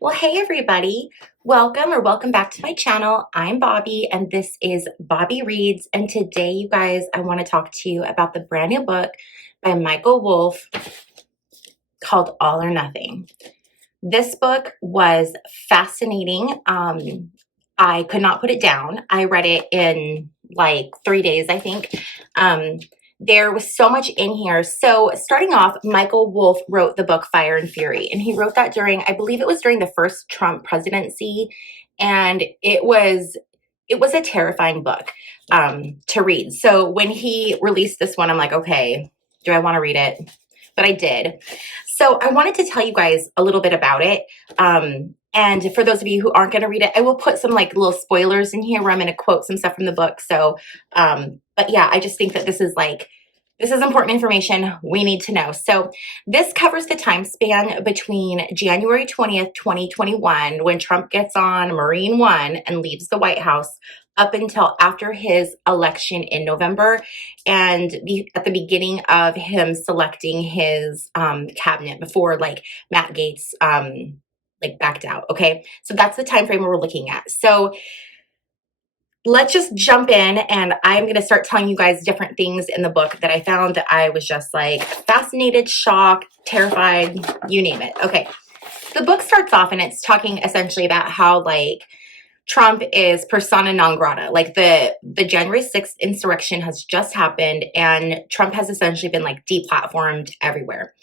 Well, hey everybody. Welcome back to my channel. I'm Bobbie and this is Bobbie Reads. And today, you guys, I want to talk to you about the brand new book by Michael Wolff called All or Nothing. This book was fascinating. I could not put it down. I read it in like 3 days, I think. There was so much in here. So starting off, Michael Wolff wrote the book Fire and Fury, and he wrote that during, I believe it was during the first Trump presidency, and it was a terrifying book to read. So when he released this one, I'm like, okay, do I want to read it? But I did. So I wanted to tell you guys a little bit about it. And for those of you who aren't going to read it, I will put some like little spoilers in here where I'm going to quote some stuff from the book. So, but yeah, I just think that this is important information we need to know. So this covers the time span between January 20th, 2021, when Trump gets on Marine One and leaves the White House, up until after his election in November and at the beginning of him selecting his cabinet before like Matt Gaetz like backed out. Okay, so that's the time frame we're looking at. So let's just jump in, and I'm going to start telling you guys different things in the book that I found that I was just like fascinated, shocked, terrified, you name it. Okay, the book starts off and it's talking essentially about how like Trump is persona non grata. Like the January 6th insurrection has just happened and Trump has essentially been like deplatformed everywhere.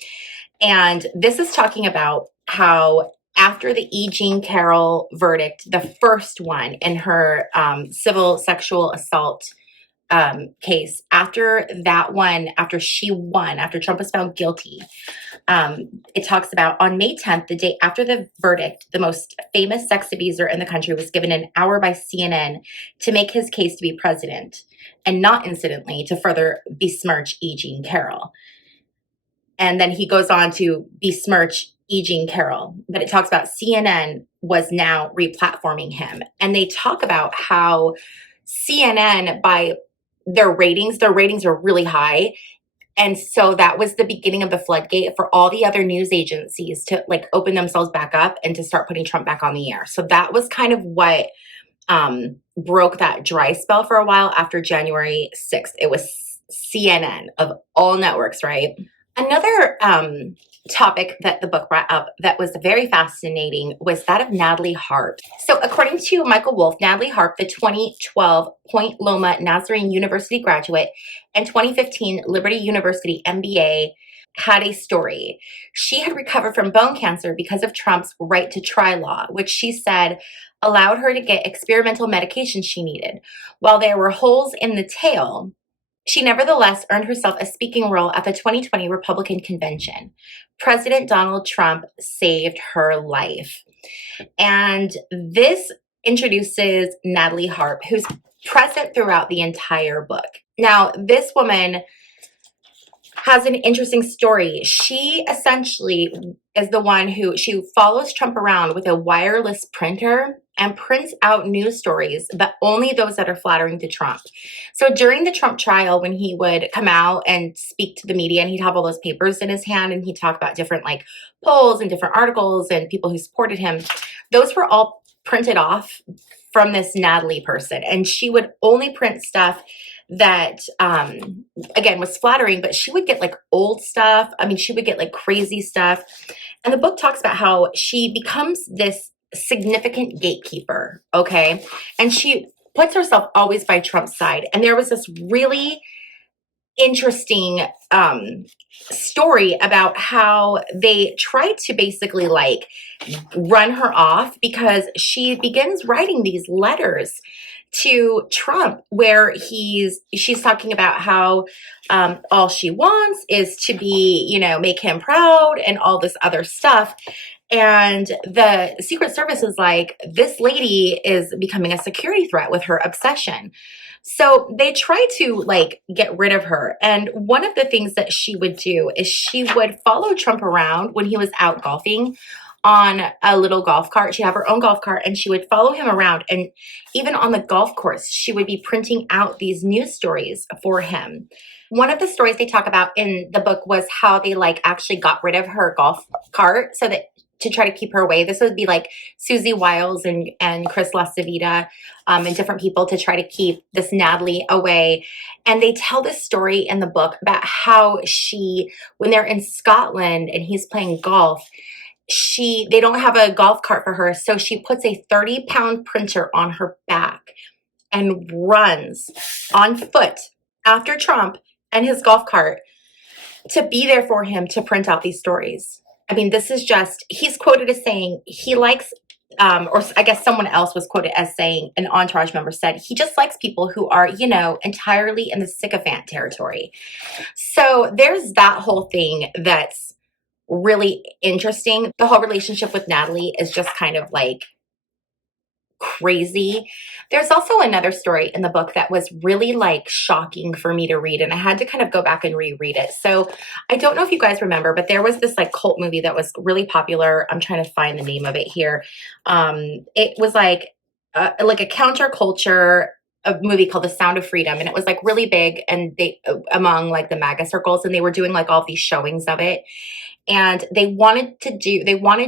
And this is talking about how after the E. Jean Carroll verdict, the first one in her civil sexual assault case, after that one, after she won, after Trump was found guilty, it talks about on May 10th, the day after the verdict, the most famous sex abuser in the country was given an hour by CNN to make his case to be president, and not incidentally to further besmirch E. Jean Carroll. And then he goes on to besmirch E. Jean Carroll, but it talks about CNN was now replatforming him. And they talk about how CNN, by their ratings are really high. And so that was the beginning of the floodgate for all the other news agencies to like open themselves back up and to start putting Trump back on the air. So that was kind of what broke that dry spell for a while after January 6th. It was CNN of all networks, right? Another topic that the book brought up that was very fascinating was that of Natalie Harp. So according to Michael Wolff, Natalie Harp, the 2012 Point Loma Nazarene University graduate and 2015 Liberty University MBA, had a story. She had recovered from bone cancer because of Trump's right to try law, which she said allowed her to get experimental medication she needed. While there were holes in the tail, she nevertheless earned herself a speaking role at the 2020 Republican convention. President Donald Trump saved her life. And this introduces Natalie Harp, who's present throughout the entire book. Now, this woman has an interesting story. She essentially is the one who she follows Trump around with a wireless printer and prints out news stories, but only those that are flattering to Trump. So during the Trump trial, when he would come out and speak to the media and he'd have all those papers in his hand and he'd talk about different like polls and different articles and people who supported him, those were all printed off from this Natalie person. And she would only print stuff that, again, was flattering, but she would get like old stuff. I mean, she would get like crazy stuff. And the book talks about how she becomes this significant gatekeeper, okay? And she puts herself always by Trump's side. And there was this really interesting story about how they tried to basically like run her off because she begins writing these letters to Trump where she's talking about how all she wants is to be, you know, make him proud and all this other stuff. And the Secret Service is like, this lady is becoming a security threat with her obsession. So they try to like get rid of her. And one of the things that she would do is she would follow Trump around when he was out golfing on a little golf cart. She'd have her own golf cart and she would follow him around. And even on the golf course, she would be printing out these news stories for him. One of the stories they talk about in the book was how they like actually got rid of her golf cart so that to try to keep her away. This would be like Susie Wiles and Chris LaCivita, and different people to try to keep this Natalie away. And they tell this story in the book about how when they're in Scotland and he's playing golf, they don't have a golf cart for her, so she puts a 30-pound printer on her back and runs on foot after Trump and his golf cart to be there for him to print out these stories. I mean, this is just, he's quoted as saying he likes, or I guess someone else was quoted as saying, an Entourage member said, he just likes people who are, entirely in the sycophant territory. So there's that whole thing that's really interesting. The whole relationship with Natalie is just kind of like crazy. There's also another story in the book that was really like shocking for me to read, and I had to kind of go back and reread it. So I don't know if you guys remember, but there was this like cult movie that was really popular. I'm trying to find the name of it here. It was like a counterculture, a movie called The Sound of Freedom, and it was like really big, and they among like the MAGA circles, and they were doing like all these showings of it. And they wanted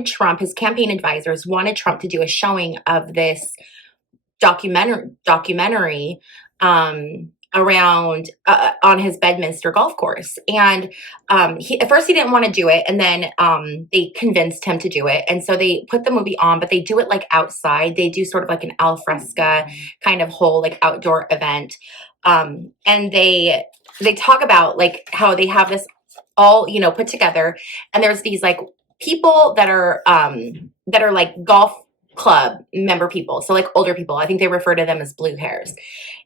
Trump, his campaign advisors wanted Trump to do a showing of this documentary around on his Bedminster golf course. And at first he didn't want to do it, and then they convinced him to do it. And so they put the movie on, but they do it like outside. They do sort of like an al fresco kind of whole like outdoor event. And they talk about like how they have this all put together, and there's these like people that are like golf club member people, so like older people. I think they refer to them as blue hairs,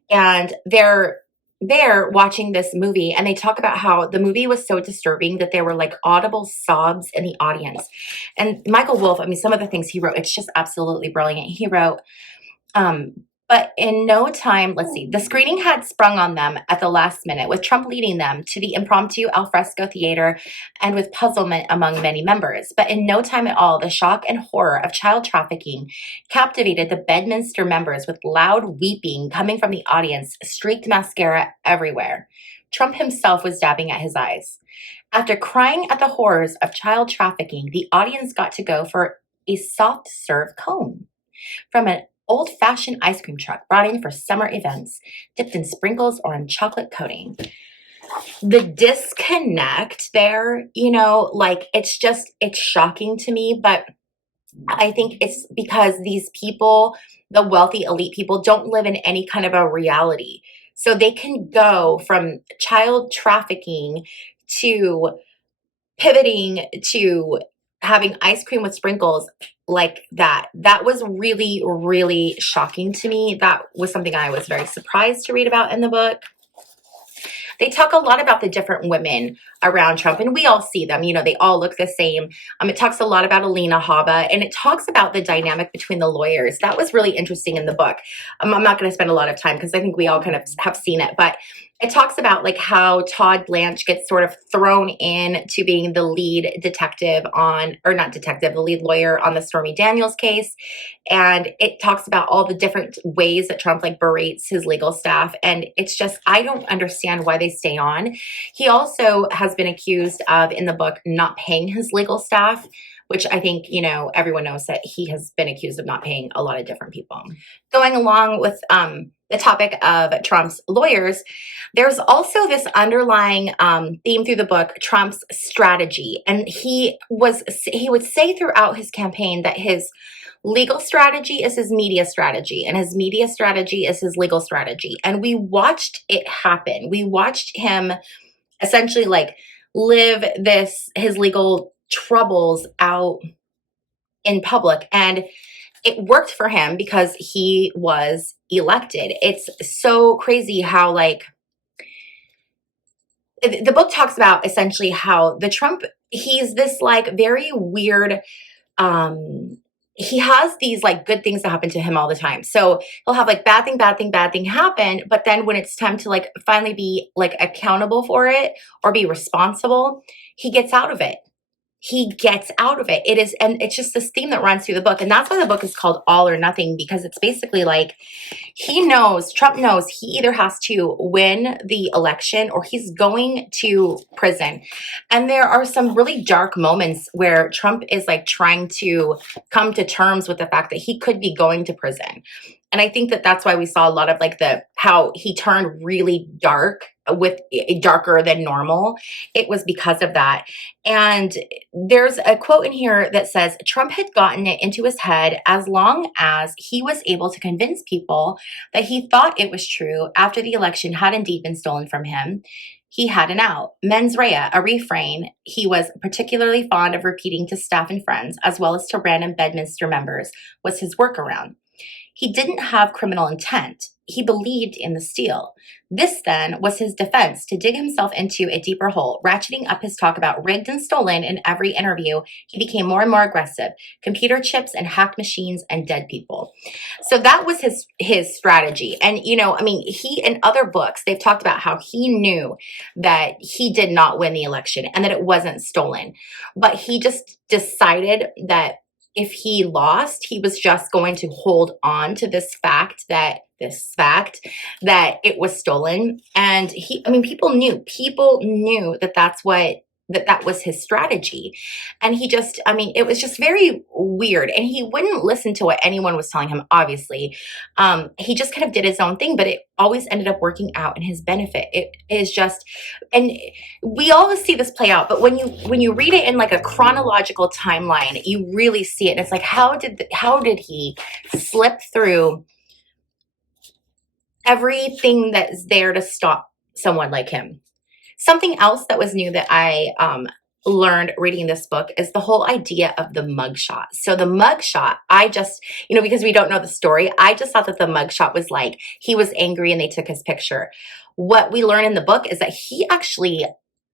and they're watching this movie, and they talk about how the movie was so disturbing that there were like audible sobs in the audience. And Michael Wolff, I mean, some of the things he wrote, it's just absolutely brilliant. He wrote, but in no time, let's see, the screening had sprung on them at the last minute, with Trump leading them to the impromptu alfresco theater and with puzzlement among many members. But in no time at all, the shock and horror of child trafficking captivated the Bedminster members, with loud weeping coming from the audience, streaked mascara everywhere. Trump himself was dabbing at his eyes. After crying at the horrors of child trafficking, the audience got to go for a soft serve cone from an old-fashioned ice cream truck brought in for summer events, dipped in sprinkles or in chocolate coating. The disconnect there, like it's shocking to me, but I think it's because these people, the wealthy elite people, don't live in any kind of a reality. So they can go from child trafficking to pivoting to having ice cream with sprinkles like that. That was really, really shocking to me. That was something I was very surprised to read about in the book. They talk a lot about the different women around Trump, and we all see them. They all look the same. It talks a lot about Alina Habba, and it talks about the dynamic between the lawyers. That was really interesting in the book. I'm not going to spend a lot of time because I think we all kind of have seen it, but it talks about like how Todd Blanche gets sort of thrown in to being the lead detective the lead lawyer on the Stormy Daniels case. And it talks about all the different ways that Trump like berates his legal staff. And it's just, I don't understand why they stay on. He also has been accused of, in the book, not paying his legal staff, which I think, everyone knows that he has been accused of not paying a lot of different people. Going along with the topic of Trump's lawyers, there's also this underlying theme through the book, Trump's strategy. And he would say throughout his campaign that his legal strategy is his media strategy, and his media strategy is his legal strategy. And we watched it happen. We watched him essentially like live his legal troubles out in public, and it worked for him because he was elected. It's so crazy how like the book talks about essentially how he's this like very weird, he has these like good things that happen to him all the time. So he'll have like bad thing happen, but then when it's time to like finally be like accountable for it or be responsible, he gets out of it. he gets out of it. It is, and it's just this theme that runs through the book. And that's why the book is called All or Nothing, because it's basically like Trump knows he either has to win the election or he's going to prison. And there are some really dark moments where Trump is like trying to come to terms with the fact that he could be going to prison. And I think that that's why we saw a lot of like how he turned really dark, with darker than normal. It was because of that. And there's a quote in here that says, Trump had gotten it into his head as long as he was able to convince people that he thought it was true after the election had indeed been stolen from him. He had an out. Mens rea, a refrain he was particularly fond of repeating to staff and friends, as well as to random Bedminster members, was his workaround. He didn't have criminal intent. He believed in the steal. This, then, was his defense to dig himself into a deeper hole, ratcheting up his talk about rigged and stolen in every interview. He became more and more aggressive. Computer chips and hacked machines and dead people. So that was his strategy. And, he, in other books, they've talked about how he knew that he did not win the election and that it wasn't stolen. But he just decided that if he lost, he was just going to hold on to this fact that it was stolen. And people knew that that was his strategy. And it was just very weird. And he wouldn't listen to what anyone was telling him, obviously. He just kind of did his own thing, but it always ended up working out in his benefit. It is just, and we always see this play out, but when you read it in like a chronological timeline, you really see it. And it's like, how did he slip through everything that's there to stop someone like him? Something else that was new that I learned reading this book is the whole idea of the mugshot. So the mugshot, I just, because we don't know the story, I just thought that the mugshot was like he was angry and they took his picture. What we learn in the book is that he actually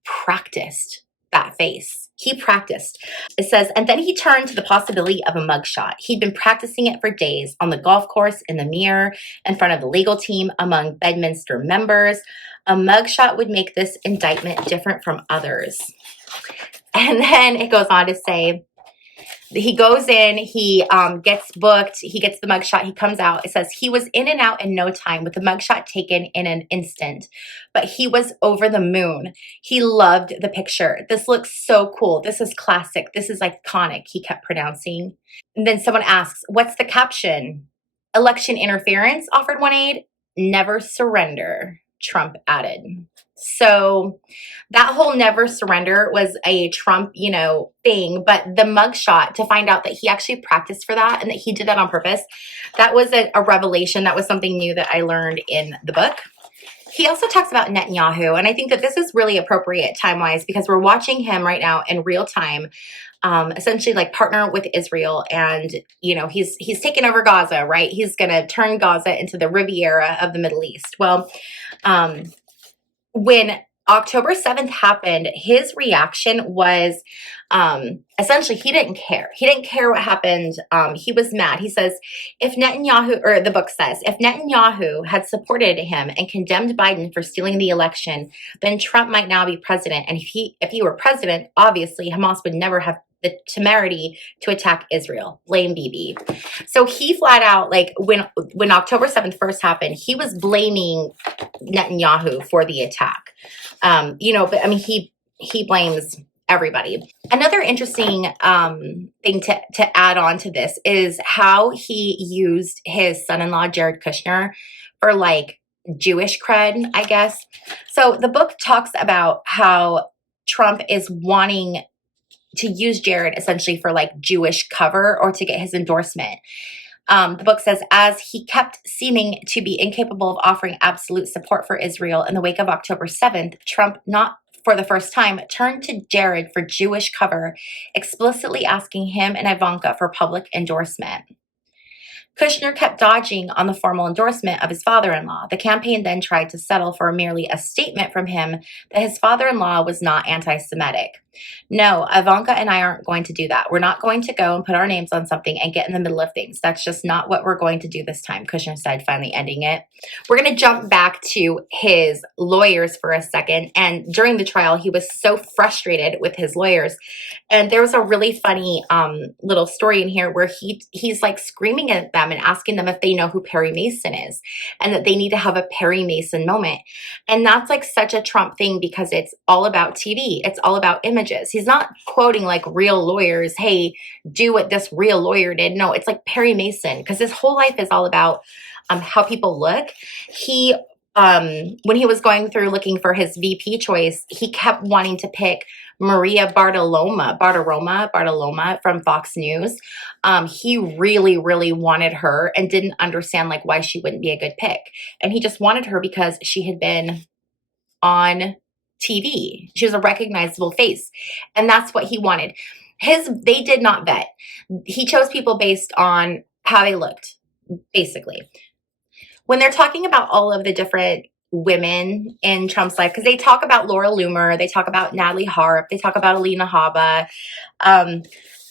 practiced that face. He practiced. It says, and then he turned to the possibility of a mugshot. He'd been practicing it for days on the golf course, in the mirror, in front of the legal team, among Bedminster members. A mugshot would make this indictment different from others. And then it goes on to say, he goes in, he gets booked, he gets the mugshot, he comes out. It says he was in and out in no time with the mugshot taken in an instant, but he was over the moon. He loved the picture. This looks so cool. This is classic. This is iconic, he kept pronouncing. And then someone asks, what's the caption? Election interference, offered one aide. Never surrender, Trump added. So that whole never surrender was a Trump, thing. But the mugshot, to find out that he actually practiced for that and that he did that on purpose, that was a revelation. That was something new that I learned in the book. He also talks about Netanyahu, and I think that this is really appropriate time-wise because we're watching him right now in real time, essentially partner with Israel, and he's taken over Gaza, right? He's going to turn Gaza into the Riviera of the Middle East. Well, when October 7th happened, his reaction was essentially he didn't care. He didn't care what happened. He was mad. He says, the book says, if Netanyahu had supported him and condemned Biden for stealing the election, then Trump might now be president. And if he were president, obviously Hamas would never have the temerity to attack Israel. Blame Bibi. So he flat out, when October 7th first happened, he was blaming Netanyahu for the attack. But he blames everybody. Another interesting thing to add on to this is how he used his son-in-law, Jared Kushner, for Jewish cred, I guess. So the book talks about how Trump is wanting to use Jared essentially for Jewish cover or to get his endorsement. The book says, as he kept seeming to be incapable of offering absolute support for Israel in the wake of October 7th, Trump, not for the first time, turned to Jared for Jewish cover, explicitly asking him and Ivanka for public endorsement. Kushner kept dodging on the formal endorsement of his father-in-law. The campaign then tried to settle for merely a statement from him that his father-in-law was not anti-Semitic. No, Ivanka and I aren't going to do that. We're not going to go and put our names on something and get in the middle of things. That's just not what we're going to do this time. Kushner said, finally ending it. We're going to jump back to his lawyers for a second. And during the trial, he was so frustrated with his lawyers. And there was a really funny little story in here where he's like screaming at them and asking them if they know who Perry Mason is and that they need to have a Perry Mason moment. And that's like such a Trump thing because it's all about TV. It's all about images. He's not quoting like real lawyers. Hey, do what this real lawyer did. No, it's like Perry Mason because his whole life is all about how people look. He, when he was going through looking for his VP choice, he kept wanting to pick Maria Bartiromo from Fox News. He really, really wanted her and didn't understand like why she wouldn't be a good pick. And he just wanted her because she had been on TV. She was a recognizable face. And that's what he wanted. They did not vet. He chose people based on how they looked, basically. When they're talking about all of the different women in Trump's life, because they talk about Laura Loomer, they talk about Natalie Harp, they talk about Alina Habba,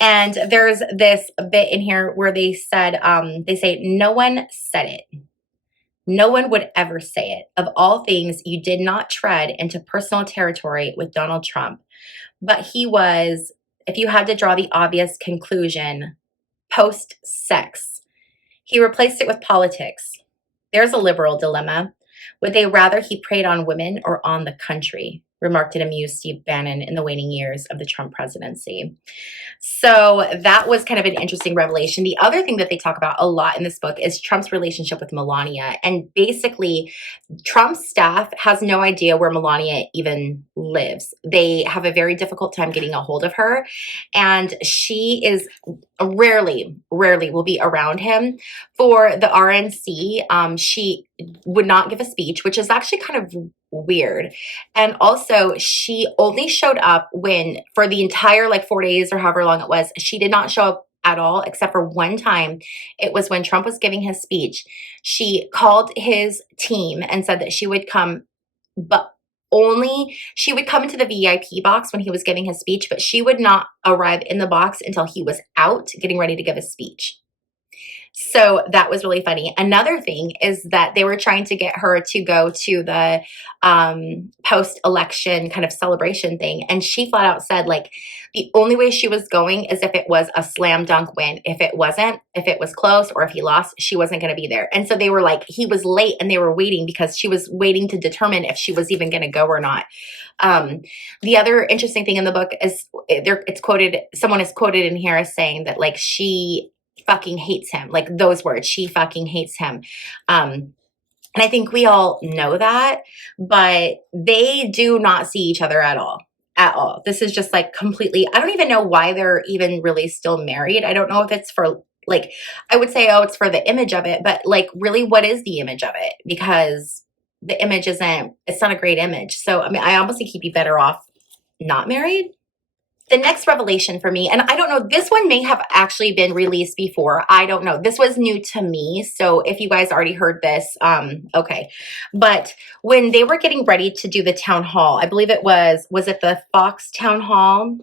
and there's this bit in here where they said, they say, no one said it. No one would ever say it. Of all things, you did not tread into personal territory with Donald Trump. But he was, if you had to draw the obvious conclusion, post-sex. He replaced it with politics. There's a liberal dilemma. Would they rather he preyed on women or on the country? Remarked an amused Steve Bannon in the waning years of the Trump presidency. So that was kind of an interesting revelation. The other thing that they talk about a lot in this book is Trump's relationship with Melania. And basically, Trump's staff has no idea where Melania even lives. They have a very difficult time getting a hold of her. And she is rarely will be around him. For the RNC, she would not give a speech, which is actually kind of weird. And also she only showed up for the entire like 4 days or however long it was, she did not show up at all, except for one time. It was when Trump was giving his speech. She called his team and said that she would come, but only she would come into the VIP box when he was giving his speech, but she would not arrive in the box until he was out getting ready to give his speech. So that was really funny. Another thing is that they were trying to get her to go to the post-election kind of celebration thing. And she flat out said, like, the only way she was going is if it was a slam dunk win. If it wasn't, if it was close or if he lost, she wasn't going to be there. And so they were like, he was late and they were waiting because she was waiting to determine if she was even going to go or not. The other interesting thing in the book is someone is quoted in here as saying that like she fucking hates him, like those words, she fucking hates him. And I think we all know that, but they do not see each other at all. This is just like completely, I don't even know why they're even really still married. I don't know if it's for like, I would say, oh, it's for the image of it, but like really what is the image of it? Because the image it's not a great image. So, I mean, I honestly keep you better off not married. The next revelation for me, and I don't know, this one may have actually been released before. I don't know. This was new to me. So if you guys already heard this, okay. But when they were getting ready to do the town hall, I believe it was it the Fox town hall?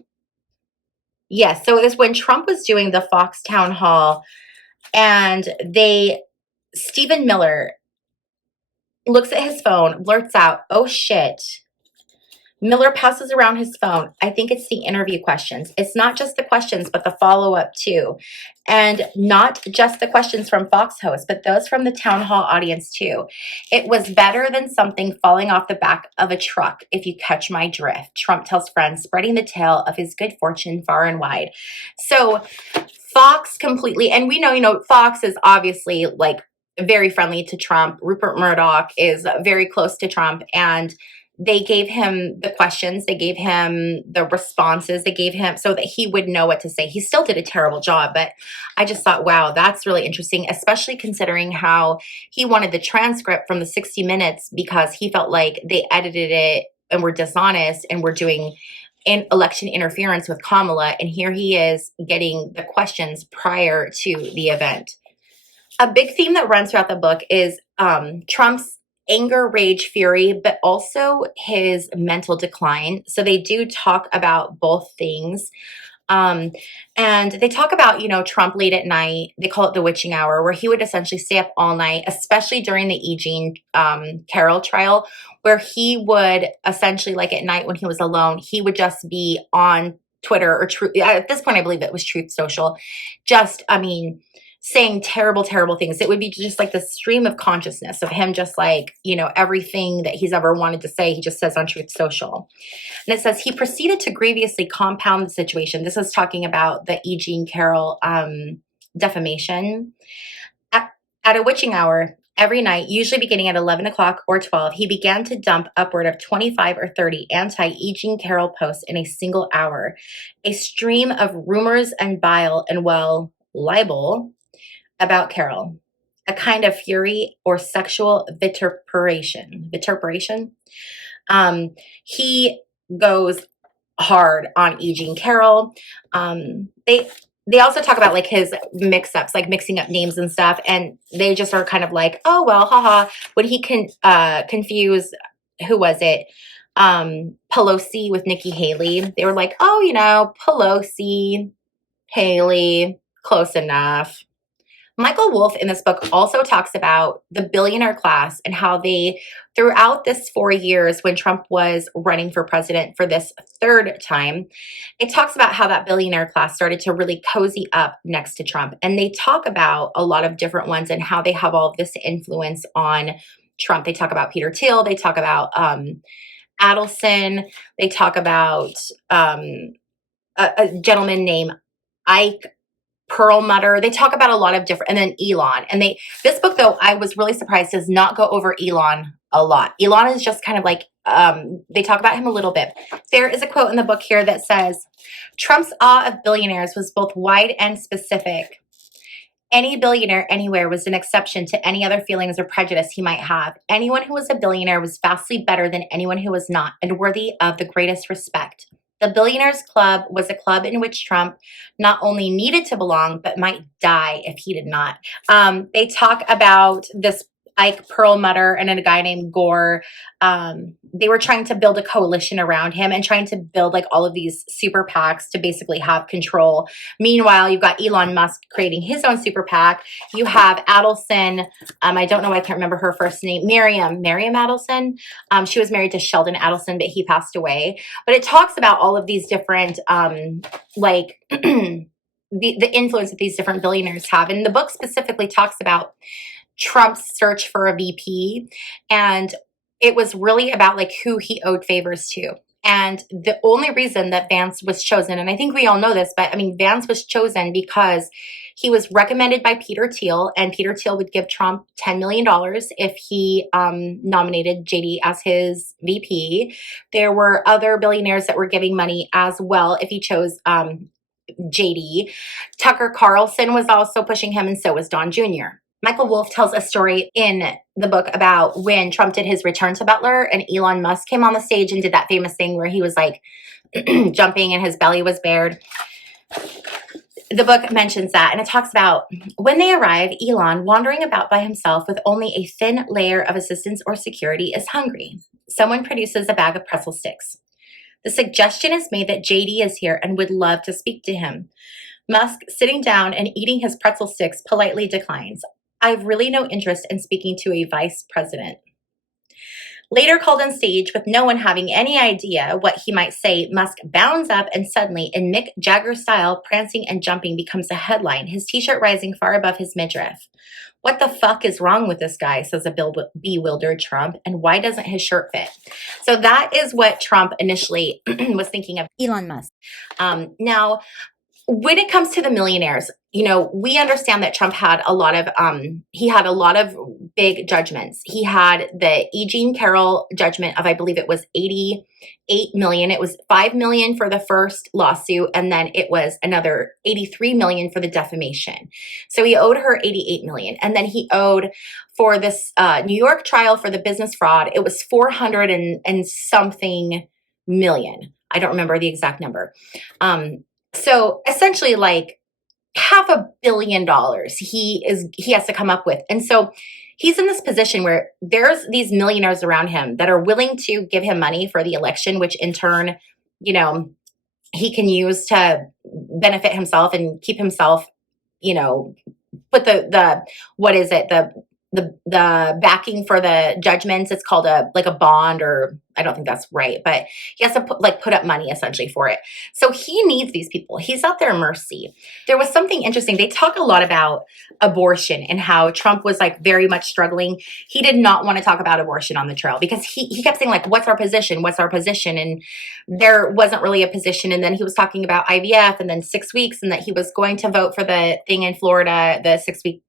Yes. So it was when Trump was doing the Fox town hall and Stephen Miller looks at his phone, blurts out, "Oh shit." Miller passes around his phone. I think it's the interview questions. It's not just the questions, but the follow-up too. And not just the questions from Fox hosts, but those from the town hall audience too. It was better than something falling off the back of a truck, if you catch my drift, Trump tells friends, spreading the tale of his good fortune far and wide. So Fox completely, and we know, Fox is obviously like very friendly to Trump. Rupert Murdoch is very close to Trump, and they gave him the questions, they gave him the responses, they gave him so that he would know what to say. He still did a terrible job, but I just thought, wow, that's really interesting, especially considering how he wanted the transcript from the 60 Minutes because he felt like they edited it and were dishonest and were doing election interference with Kamala. And here he is getting the questions prior to the event. A big theme that runs throughout the book is Trump's anger, rage, fury, but also his mental decline. So they do talk about both things. Um, and they talk about, Trump late at night. They call it the witching hour, where he would essentially stay up all night, especially during the E. Jean Carroll trial, where he would essentially, like at night when he was alone, he would just be on Twitter or Truth. At this point, I believe it was Truth Social. Just, saying terrible, terrible things. It would be just like the stream of consciousness of him, just like, everything that he's ever wanted to say, he just says on Truth Social. And it says he proceeded to grievously compound the situation. This is talking about the E. Jean Carroll defamation. At a witching hour, every night, usually beginning at 11 o'clock or 12, he began to dump upward of 25 or 30 anti-E. Jean Carroll posts in a single hour. A stream of rumors and bile and, libel about Carroll. A kind of fury or sexual vituperation. He goes hard on E. Jean Carroll. They also talk about like his mix-ups, like mixing up names and stuff, and they just are kind of like, oh well, haha. When he can confuse, who was it? Pelosi with Nikki Haley. They were like, oh, Pelosi, Haley, close enough. Michael Wolff in this book also talks about the billionaire class and how they, throughout this 4 years when Trump was running for president for this third time, it talks about how that billionaire class started to really cozy up next to Trump. And they talk about a lot of different ones and how they have all of this influence on Trump. They talk about Peter Thiel. They talk about Adelson. They talk about a gentleman named Ike Perlmutter. They talk about a lot of different, and then Elon. And this book, though, I was really surprised, does not go over Elon a lot. Elon is just kind of like, they talk about him a little bit. There is a quote in the book here that says, Trump's awe of billionaires was both wide and specific. Any billionaire anywhere was an exception to any other feelings or prejudice he might have. Anyone who was a billionaire was vastly better than anyone who was not, and worthy of the greatest respect. The Billionaires Club was a club in which Trump not only needed to belong, but might die if he did not. They talk about this Ike Perlmutter and a guy named Gore. They were trying to build a coalition around him and trying to build like all of these super PACs to basically have control. Meanwhile, you've got Elon Musk creating his own super PAC. You have Adelson. I don't know. I can't remember her first name. Miriam Adelson. She was married to Sheldon Adelson, but he passed away. But it talks about all of these different, the influence that these different billionaires have. And the book specifically talks about Trump's search for a VP, and it was really about like who he owed favors to. And the only reason that Vance was chosen, and I think we all know this, but I mean, Vance was chosen because he was recommended by Peter Thiel, and Peter Thiel would give Trump $10 million if he nominated JD as his VP. There were other billionaires that were giving money as well if he chose JD. Tucker Carlson was also pushing him, and so was Don Jr. Michael Wolff tells a story in the book about when Trump did his return to Butler and Elon Musk came on the stage and did that famous thing where he was like jumping and his belly was bared. The book mentions that, and it talks about when they arrive, Elon, wandering about by himself with only a thin layer of assistance or security, is hungry. Someone produces a bag of pretzel sticks. The suggestion is made that JD is here and would love to speak to him. Musk, sitting down and eating his pretzel sticks, politely declines. I have really no interest in speaking to a vice president. Later called on stage with no one having any idea what he might say, Musk bounds up and suddenly, in Mick Jagger style, prancing and jumping becomes a headline, his t-shirt rising far above his midriff. What the fuck is wrong with this guy, says a bewildered Trump, and why doesn't his shirt fit? So that is what Trump initially was thinking of Elon Musk. Now, when it comes to the millionaires, we understand that Trump had a lot of big judgments. He had the E. Jean Carroll judgment of, I believe it was $88 million. It was $5 million for the first lawsuit, and then it was another $83 million for the defamation. So he owed her $88 million. And then he owed for this New York trial for the business fraud, it was 400 and something million. I don't remember the exact number. So essentially like $500 million he has to come up with. And so he's in this position where there's these millionaires around him that are willing to give him money for the election, which in turn, you know, he can use to benefit himself and keep himself, you know, put the what is it, the backing for the judgments. It's called a bond, or I don't think that's right, but he has to put up money essentially for it. So he needs these people. He's at their mercy. There was something interesting. They talk a lot about abortion and how Trump was very much struggling. He did not want to talk about abortion on the trail because he kept saying what's our position? What's our position? And there wasn't really a position. And then he was talking about IVF and then 6 weeks, and that he was going to vote for the thing in Florida, the 6-week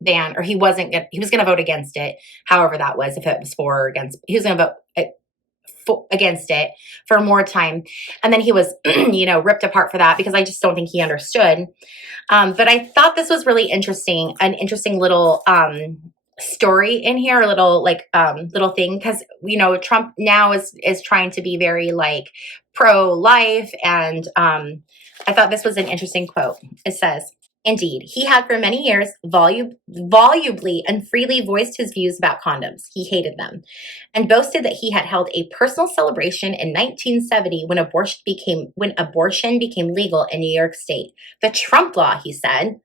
ban, or he was going to vote against it. However that was, if it was for or against, he was going to vote against it for more time. And then he was, ripped apart for that because I just don't think he understood. But I thought this was really interesting, an interesting little story in here, a little little thing, because Trump now is trying to be very pro-life, and I thought this was an interesting quote. It says, "Indeed, he had for many years volubly and freely voiced his views about condoms. He hated them and boasted that he had held a personal celebration in 1970 when abortion became legal in New York State. The Trump law," he said,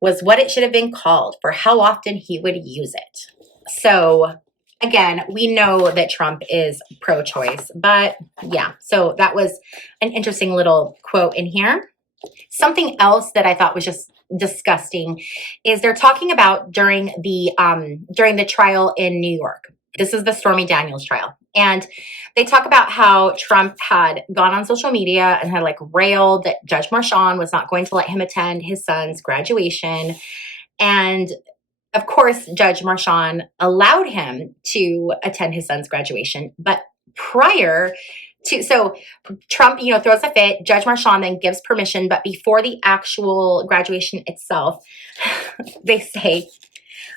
"was what it should have been called for how often he would use it." So again, we know that Trump is pro-choice, but yeah, so that was an interesting little quote in here. Something else that I thought was just disgusting is they're talking about during the trial in New York. This is the Stormy Daniels trial. And they talk about how Trump had gone on social media and had railed that Judge Marchand was not going to let him attend his son's graduation. And of course, Judge Marchand allowed him to attend his son's graduation, but so Trump, throws a fit. Judge Marchand then gives permission, but before the actual graduation itself, they say,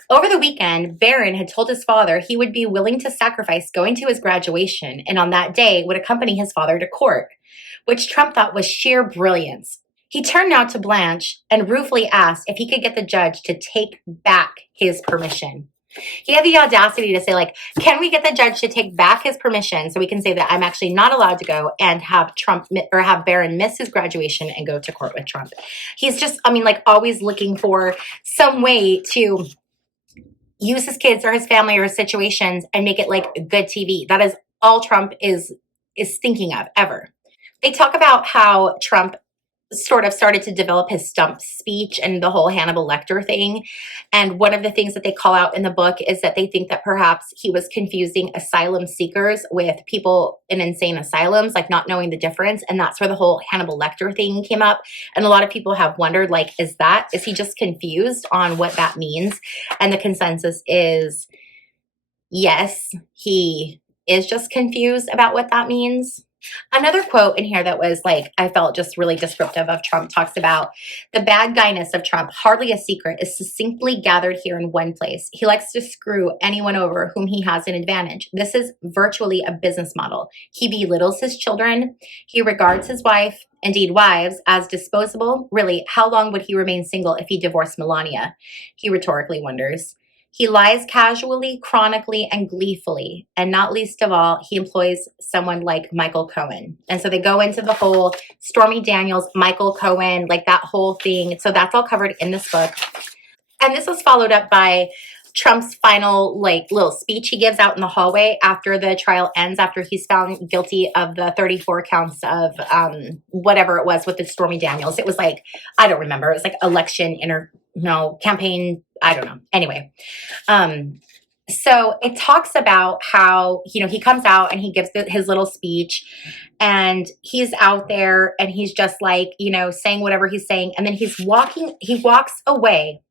"Over the weekend, Barron had told his father he would be willing to sacrifice going to his graduation, and on that day would accompany his father to court," which Trump thought was sheer brilliance. He turned now to Blanche and ruefully asked if he could get the judge to take back his permission. He had the audacity to say, "Can we get the judge to take back his permission so we can say that I'm actually not allowed to go and have Barron miss his graduation and go to court with Trump?" He's just, always looking for some way to use his kids or his family or his situations and make it good TV. That is all Trump is thinking of ever. They talk about how Trump sort of started to develop his stump speech and the whole Hannibal Lecter thing. And one of the things that they call out in the book is that they think that perhaps he was confusing asylum seekers with people in insane asylums, not knowing the difference. And that's where the whole Hannibal Lecter thing came up. And a lot of people have wondered, is he just confused on what that means? And the consensus is, yes, he is just confused about what that means. Another quote in here that was I felt just really descriptive of Trump talks about the bad guyness of Trump, hardly a secret, is succinctly gathered here in one place. He likes to screw anyone over whom he has an advantage. This is virtually a business model. He belittles his children. He regards his wife, indeed wives, as disposable. Really, how long would he remain single if he divorced Melania? He rhetorically wonders. He lies casually, chronically, and gleefully. And not least of all, he employs someone like Michael Cohen. And so they go into the whole Stormy Daniels, Michael Cohen, that whole thing. So that's all covered in this book. And this was followed up by Trump's final little speech he gives out in the hallway after the trial ends, after he's found guilty of the 34 counts of whatever it was with the Stormy Daniels. It was I don't remember. It was election campaign. I don't know. Anyway, so it talks about how, he comes out and he gives his little speech, and he's out there and he's just saying whatever he's saying. And then he walks away,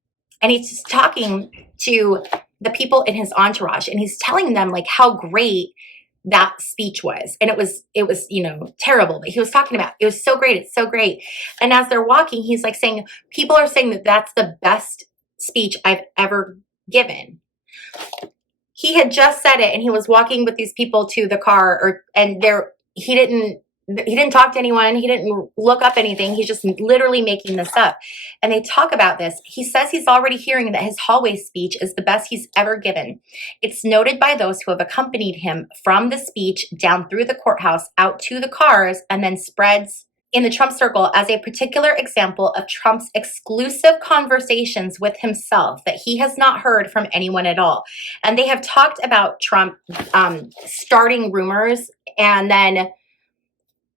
and he's just talking to the people in his entourage, and he's telling them how great that speech was. And it was, terrible, but he was talking about, it was so great. It's so great. And as they're walking, he's saying, people are saying that that's the best speech I've ever given. He had just said it, and he was walking with these people to the car, he didn't he didn't talk to anyone. He didn't look up anything. He's just literally making this up. And they talk about this. He says he's already hearing that his hallway speech is the best he's ever given. It's noted by those who have accompanied him from the speech down through the courthouse out to the cars, and then spreads in the Trump circle as a particular example of Trump's exclusive conversations with himself that he has not heard from anyone at all. And they have talked about Trump starting rumors and then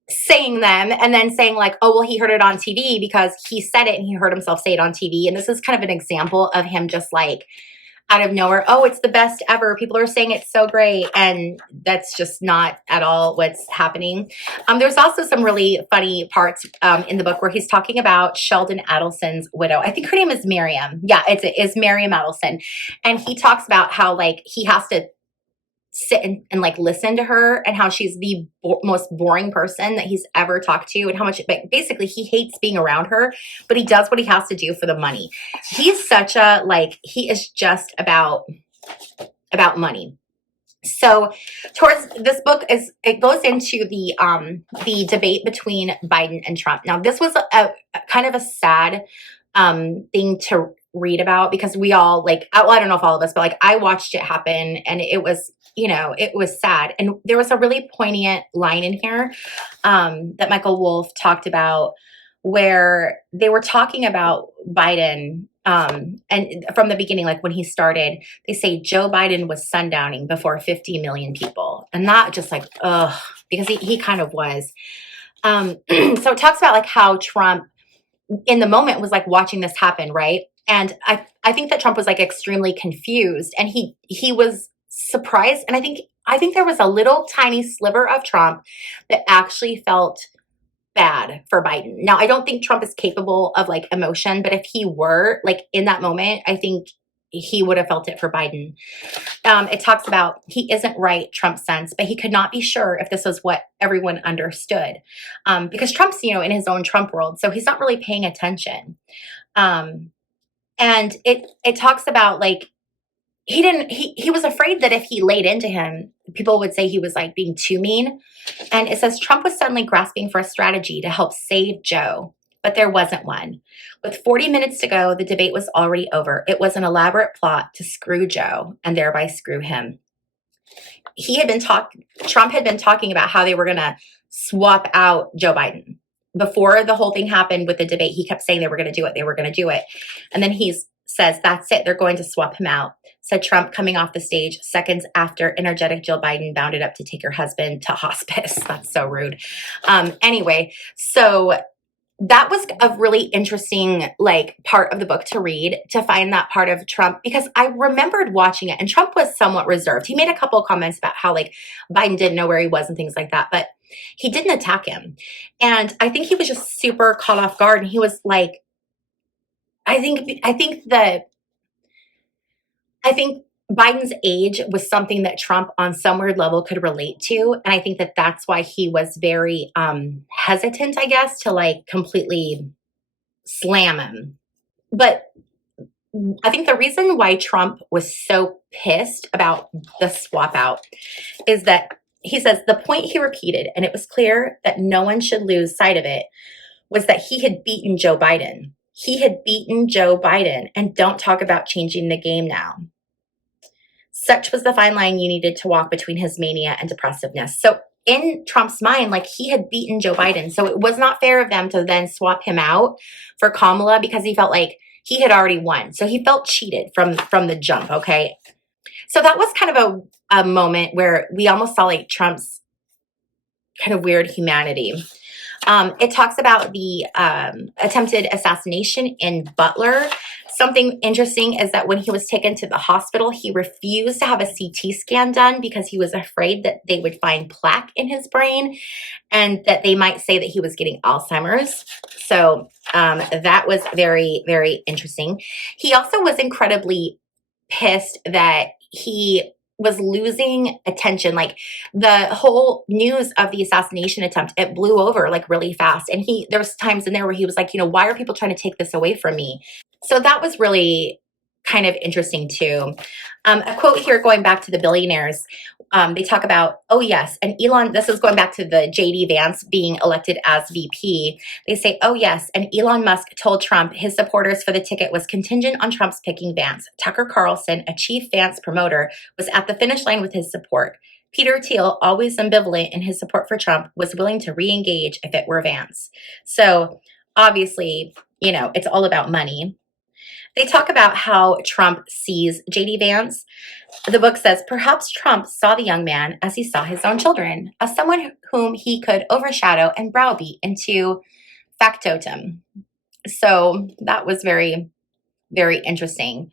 saying them and then saying like, oh, well, he heard it on TV because he said it and he heard himself say it on TV. And this is kind of an example of him just like out of nowhere, oh, it's the best ever. People are saying it's so great. And that's just not at all what's happening. There's also some really funny parts in the book where he's talking about Sheldon Adelson's widow. I think her name is Miriam. Yeah, it's Miriam Adelson. And he talks about how like he has to sit and like listen to her and how she's the most boring person that he's ever talked to and how much basically he hates being around her, but he does what he has to do for the money. He's such a like, he is just about money. So towards this book it goes into the debate between Biden and Trump. Now this was a kind of a sad thing to read about because we all like, well, I don't know if all of us, but like I watched it happen and it was, you know, it was sad. And there was a really poignant line in here that Michael Wolff talked about where they were talking about Biden. And from the beginning, like when he started, they say Joe Biden was sundowning before 50 million people. And that just like, ugh, because he kind of was. So it talks about like how Trump in the moment was like watching this happen, right? And I think that Trump was like extremely confused and he was surprised. And I think there was a little tiny sliver of Trump that actually felt bad for Biden. Now, I don't think Trump is capable of like emotion, but if he were like in that moment, I think he would have felt it for Biden. It talks about he isn't right, Trump sense, but he could not be sure if this was what everyone understood. Because Trump's, you know, in his own Trump world, so he's not really paying attention. And it talks about like, he was afraid that if he laid into him, people would say he was like being too mean. And it says Trump was suddenly grasping for a strategy to help save Joe, but there wasn't one. With 40 minutes to go, the debate was already over. It was an elaborate plot to screw Joe and thereby screw him. Trump had been talking about how they were going to swap out Joe Biden. Before the whole thing happened with the debate, he kept saying they were going to do it. They were going to do it. And then he says, that's it. They're going to swap him out, said Trump coming off the stage seconds after energetic Jill Biden bounded up to take her husband to hospice. That's so rude. Anyway, so that was a really interesting like part of the book to read, to find that part of Trump, because I remembered watching it and Trump was somewhat reserved. He made a couple of comments about how like Biden didn't know where he was and things like that, but he didn't attack him. And I think he was just super caught off guard. And he was like, I think Biden's age was something that Trump on some weird level could relate to. And I think that that's why he was very hesitant, I guess, to like completely slam him. But I think the reason why Trump was so pissed about the swap out is that he says the point he repeated, and it was clear that no one should lose sight of it, was that he had beaten Joe Biden. He had beaten Joe Biden, and don't talk about changing the game now. Such was the fine line you needed to walk between his mania and depressiveness. So in Trump's mind, like he had beaten Joe Biden. So it was not fair of them to then swap him out for Kamala because he felt like he had already won. So he felt cheated from the jump, okay? So that was kind of a moment where we almost saw like Trump's kind of weird humanity. It talks about the attempted assassination in Butler. Something interesting is that when he was taken to the hospital, he refused to have a CT scan done because he was afraid that they would find plaque in his brain and that they might say that he was getting Alzheimer's. So that was very, very interesting. He also was incredibly pissed that he was losing attention. Like the whole news of the assassination attempt, it blew over like really fast. And there was times in there where he was like, you know, why are people trying to take this away from me? So that was really kind of interesting too. A quote here going back to the Billionaires. They talk about, oh yes, and Elon, this is going back to the JD Vance being elected as VP. They say, oh yes, and Elon Musk told Trump his supporters for the ticket was contingent on Trump's picking Vance. Tucker Carlson, a chief Vance promoter, was at the finish line with his support. Peter Thiel, always ambivalent in his support for Trump, was willing to re-engage if it were Vance. So obviously, you know, it's all about money. They talk about how Trump sees JD Vance. The book says, perhaps Trump saw the young man as he saw his own children, as someone whom he could overshadow and browbeat into factotum. So that was very, very interesting.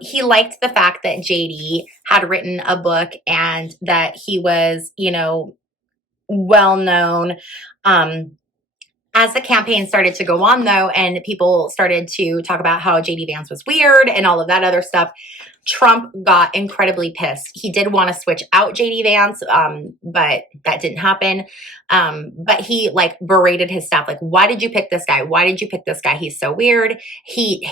He liked the fact that JD had written a book and that he was, you know, well known. As the campaign started to go on, though, and people started to talk about how JD Vance was weird and all of that other stuff, Trump got incredibly pissed. He did want to switch out JD Vance, but that didn't happen. But he like berated his staff, like, why did you pick this guy? Why did you pick this guy? He's so weird. He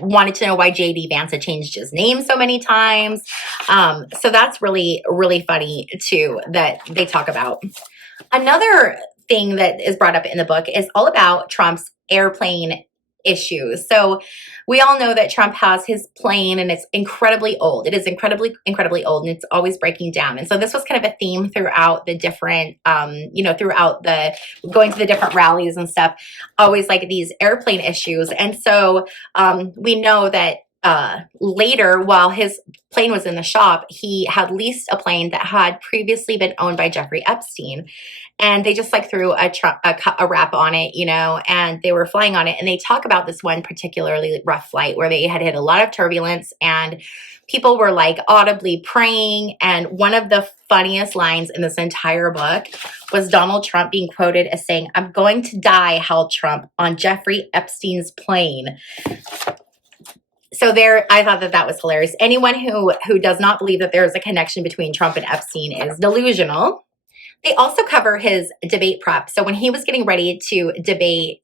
wanted to know why JD Vance had changed his name so many times. So that's really, really funny too, that they talk about. Another thing that is brought up in the book is all about Trump's airplane issues. So we all know that Trump has his plane and it's incredibly old. It is incredibly, incredibly old and it's always breaking down. And so this was kind of a theme throughout the different, throughout the going to the different rallies and stuff, always like these airplane issues. And so we know that later, while his plane was in the shop, he had leased a plane that had previously been owned by Jeffrey Epstein. And they just like threw a wrap on it, you know, and they were flying on it. And they talk about this one particularly rough flight where they had hit a lot of turbulence and people were like audibly praying. And one of the funniest lines in this entire book was Donald Trump being quoted as saying, "I'm going to die, Hal Trump, on Jeffrey Epstein's plane." So there, I thought that was hilarious. Anyone who does not believe that there is a connection between Trump and Epstein is delusional. They also cover his debate prep. So when he was getting ready to debate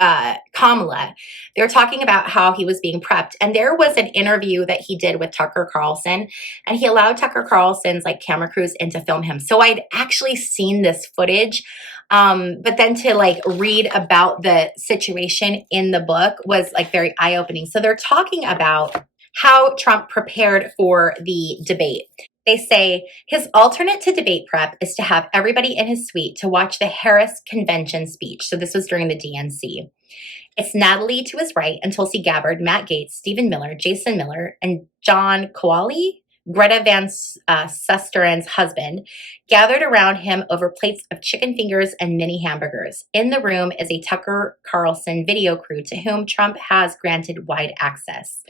Kamala, they were talking about how he was being prepped. And there was an interview that he did with Tucker Carlson, and he allowed Tucker Carlson's like camera crews in to film him. So I'd actually seen this footage. But then to like read about the situation in the book was like very eye-opening. So they're talking about how Trump prepared for the debate. They say his alternate to debate prep is to have everybody in his suite to watch the Harris convention speech. So this was during the DNC. It's Natalie to his right and Tulsi Gabbard, Matt Gaetz, Stephen Miller, Jason Miller, and John Coaly, Greta Van Susteren's husband, gathered around him over plates of chicken fingers and mini hamburgers. In the room is a Tucker Carlson video crew to whom Trump has granted wide access.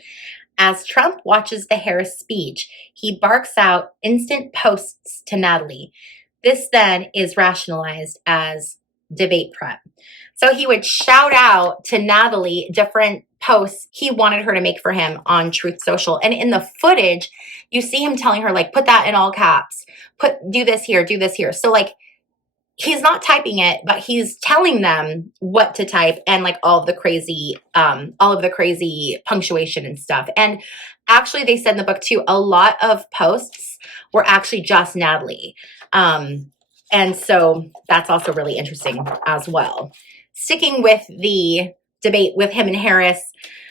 As Trump watches the Harris speech, he barks out instant posts to Natalie. This then is rationalized as debate prep. So he would shout out to Natalie different posts he wanted her to make for him on Truth Social. And in the footage, you see him telling her, like, put that in all caps, do this here, do this here. So like, he's not typing it, but he's telling them what to type and like all of the crazy punctuation and stuff. And actually they said in the book too, a lot of posts were actually just Natalie. And so that's also really interesting as well. Sticking with the debate with him and Harris,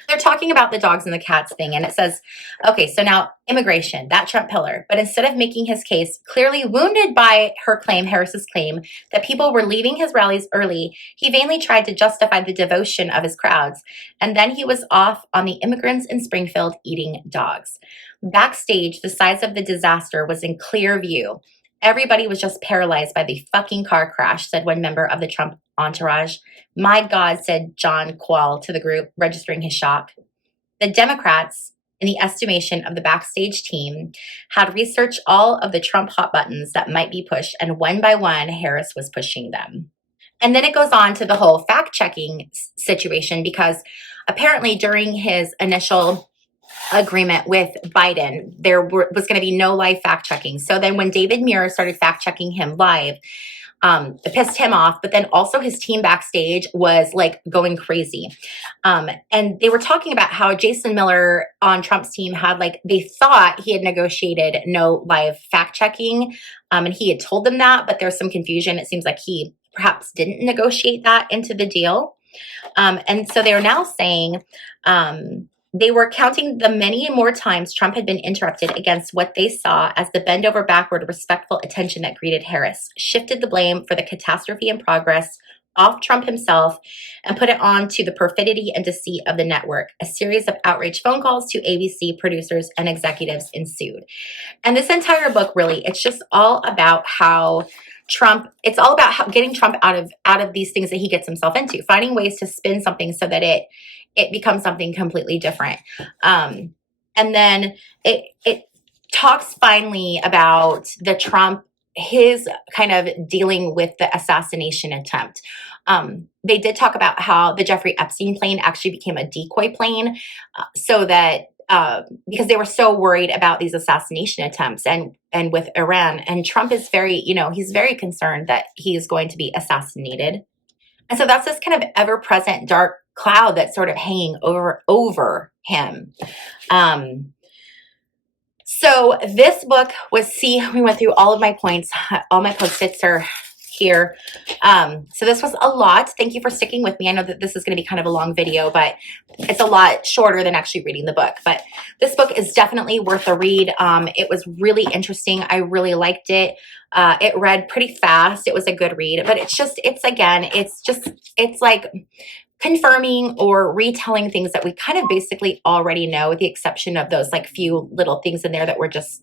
they're talking about the dogs and the cats thing. And it says, okay, so now immigration, that Trump pillar. But instead of making his case, clearly wounded by Harris's claim that people were leaving his rallies early, he vainly tried to justify the devotion of his crowds. And then he was off on the immigrants in Springfield eating dogs. Backstage, the size of the disaster was in clear view. Everybody was just paralyzed by the fucking car crash, said one member of the Trump entourage. My God, said John Qual to the group, registering his shock. The Democrats, in the estimation of the backstage team, had researched all of the Trump hot buttons that might be pushed, and one by one, Harris was pushing them. And then it goes on to the whole fact-checking situation, because apparently during his initial agreement with Biden, there was going to be no live fact-checking. So then when David Muir started fact-checking him live, It pissed him off, but then also his team backstage was like going crazy. And they were talking about how Jason Miller on Trump's team had like, they thought he had negotiated no live fact checking. And he had told them that, but there's some confusion. It seems like he perhaps didn't negotiate that into the deal. And so they are now saying, they were counting the many more times Trump had been interrupted against what they saw as the bend over backward respectful attention that greeted Harris, shifted the blame for the catastrophe in progress off Trump himself, and put it on to the perfidy and deceit of the network. A series of outraged phone calls to ABC producers and executives ensued. And this entire book, really, it's just all about how Trump, it's all about how getting Trump out of these things that he gets himself into, finding ways to spin something so that it becomes something completely different. And then it talks finally about the Trump, his kind of dealing with the assassination attempt. They did talk about how the Jeffrey Epstein plane actually became a decoy plane, so that because they were so worried about these assassination attempts and with Iran. And Trump is very, he's very concerned that he is going to be assassinated. And so that's this kind of ever-present dark cloud that's sort of hanging over him. So this book was, we went through all of my points. All my Post-its are here. So this was a lot. Thank you for sticking with me. I know that this is going to be kind of a long video, but it's a lot shorter than actually reading the book. But this book is definitely worth a read. It was really interesting. I really liked it. It read pretty fast. It was a good read, but it's like confirming or retelling things that we kind of basically already know, with the exception of those like few little things in there that were just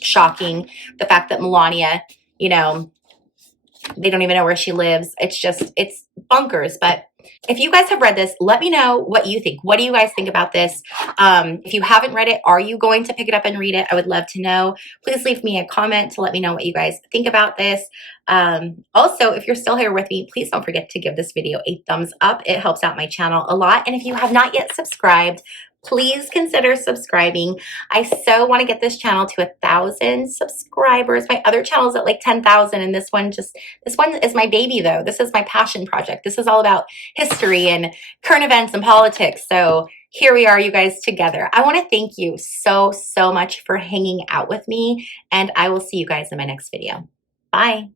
shocking. The fact that Melania, they don't even know where she lives. It's bonkers. But if you guys have read this, let me know what you think. What do you guys think about this? If you haven't read it, are you going to pick it up and read it? I would love to know. Please leave me a comment to let me know what you guys think about this. Also, if you're still here with me, please don't forget to give this video a thumbs up. It helps out my channel a lot. And if you have not yet subscribed, please consider subscribing. I so want to get this channel to 1,000 subscribers. My other channel is at like 10,000, and this one is my baby though. This is my passion project. This is all about history and current events and politics. So here we are, you guys, together. I want to thank you so much for hanging out with me, and I will see you guys in my next video. Bye.